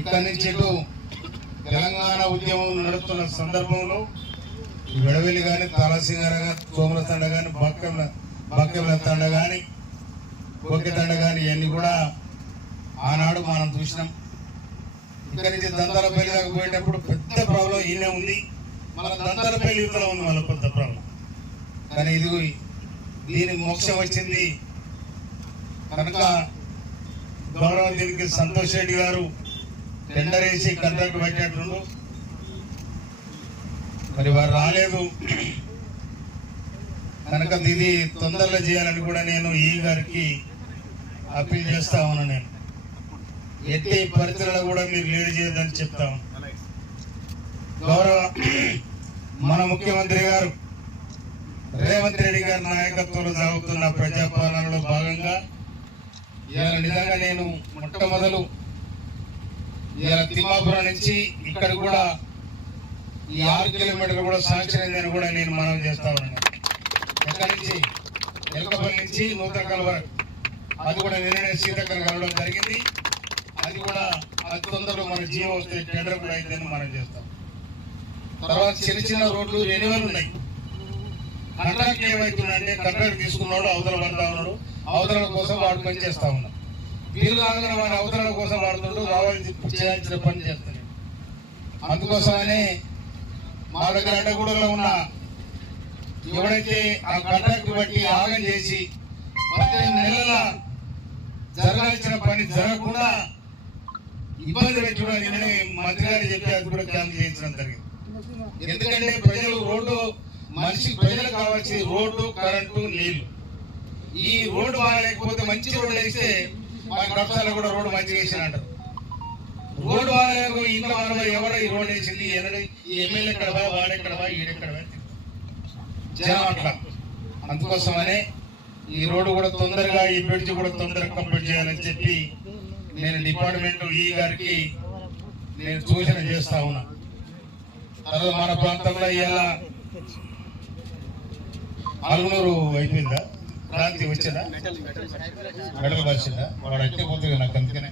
ఇక్కడి నుంచి ఇటు తెలంగాణ ఉద్యమం నడుస్తున్న సందర్భంలో వెడవెల్లి కానీ తాళసింగార కానీ సోమల తండ కానీ బక్కెల తండ కానీ కోకి తండ కానీ ఇవన్నీ కూడా ఆనాడు మనం చూసినాం. ఇక్కడి నుంచి దంతాలపల్లి దాకా పోయేటప్పుడు పెద్ద ప్రాబ్లం ఈయనే ఉంది, మన దంతాలపల్లి యువతలో ఉంది మళ్ళీ పెద్ద ప్రాబ్లం. కానీ ఇది దీనికి మోక్షం వచ్చింది కనుక గౌరవ దీనికి సంతోష్ రెడ్డి గారు టెండర్ వేసి కాంట్రాక్ట్ పెట్టినట్టు మరి వారు రాలేదు కనుక ఇది తొందరలో చేయాలని కూడా నేను ఈ గారికి అప్పీల్ చేస్తా ఉన్నా. నేను ఎట్టి పరిస్థితుల్లో కూడా మీరు లీడ్ చేయొద్దని చెప్తా ఉన్నా. గౌరవ మన ముఖ్యమంత్రి గారు రేవంత్ రెడ్డి గారి నాయకత్వంలో సాగుతున్న ప్రజాపాలనలో భాగంగా ఇవాళ నిజంగా నేను మొట్టమొదలు ఇవాళ తిమ్మాపురం నుంచి ఇక్కడ కూడా ఈ 6 కిలోమీటర్లు కూడా శాంక్షన్ అయిందని కూడా నేను మనం చేస్తా ఉన్నాను. ఎక్కడి నుంచి ఎలకపల్లి నుంచి నూతనకల్ వరకు అది కూడా నిన్ననే సీతక్కను కలవడం జరిగింది. అది కూడా అతి తొందరలో మన జీవో వస్తే టెండర్ కూడా అయిందని మనం చేస్తాం. తర్వాత చిన్న చిన్న రోడ్లు రెన్యువల్ ఉన్నాయి. కాంట్రాక్ట్ ఏమవుతుందంటే కాంట్రాక్ట్ తీసుకున్నాడు అవతల పడతా ఉన్నాడు, అవతల కోసం వాడు పని చేస్తా ఉన్నాడు. వీళ్ళు కాగానే వాడి అవతల కోసం వాడుతుంటూ చేయాల్సిన పని చేస్తాడు. అందుకోసమనే మా దగ్గర అడ్డగూడలో ఉన్న ఎవరైతే ఆ కాంట్రాక్ట్ బట్టి ఆగం చేసి 15 నెలల జరగాల్సిన పని జరగకుండా ఇబ్బంది పెట్టడం నిన్ననే మంత్రి గారు చెప్పి అది కూడా క్యాన్సిల్ చేయించడం జరిగింది. ఎందుకంటే ప్రజలు ప్రజలకు కావాల్సి రోడ్డు, కరెంటు, నీళ్లు. ఈ రోడ్డు బాగాలేకపోతే మంచి రోడ్డు వేస్తే మా కబ్సాలో కూడా రోడ్డు మంచిగా వేసిన అంటారు. రోడ్డు బాగాలేక ఇంట్లో ఎవరో ఈ రోడ్డు వేసింది, ఈ ఎమ్మెల్యే ఎక్కడవా, వాడెక్కడవా, ఈడెక్కడవా జనం అట్లా. అందుకోసమనే ఈ రోడ్డు కూడా తొందరగా, ఈ బ్రిడ్జ్ కూడా తొందరగా కంప్లీట్ చేయాలని చెప్పి నేను డిపార్ట్మెంట్ ఈ గారికి నేను సూచన చేస్తా ఉన్నా. తర్వాత మన ప్రాంతంలో ఇలా ఆలునూరు అయిపోయిందా, క్రాంతి వచ్చిందా, మెడల్ వచ్చిందా, వాడు అయితే పోతుంది నాకు అందుకనే.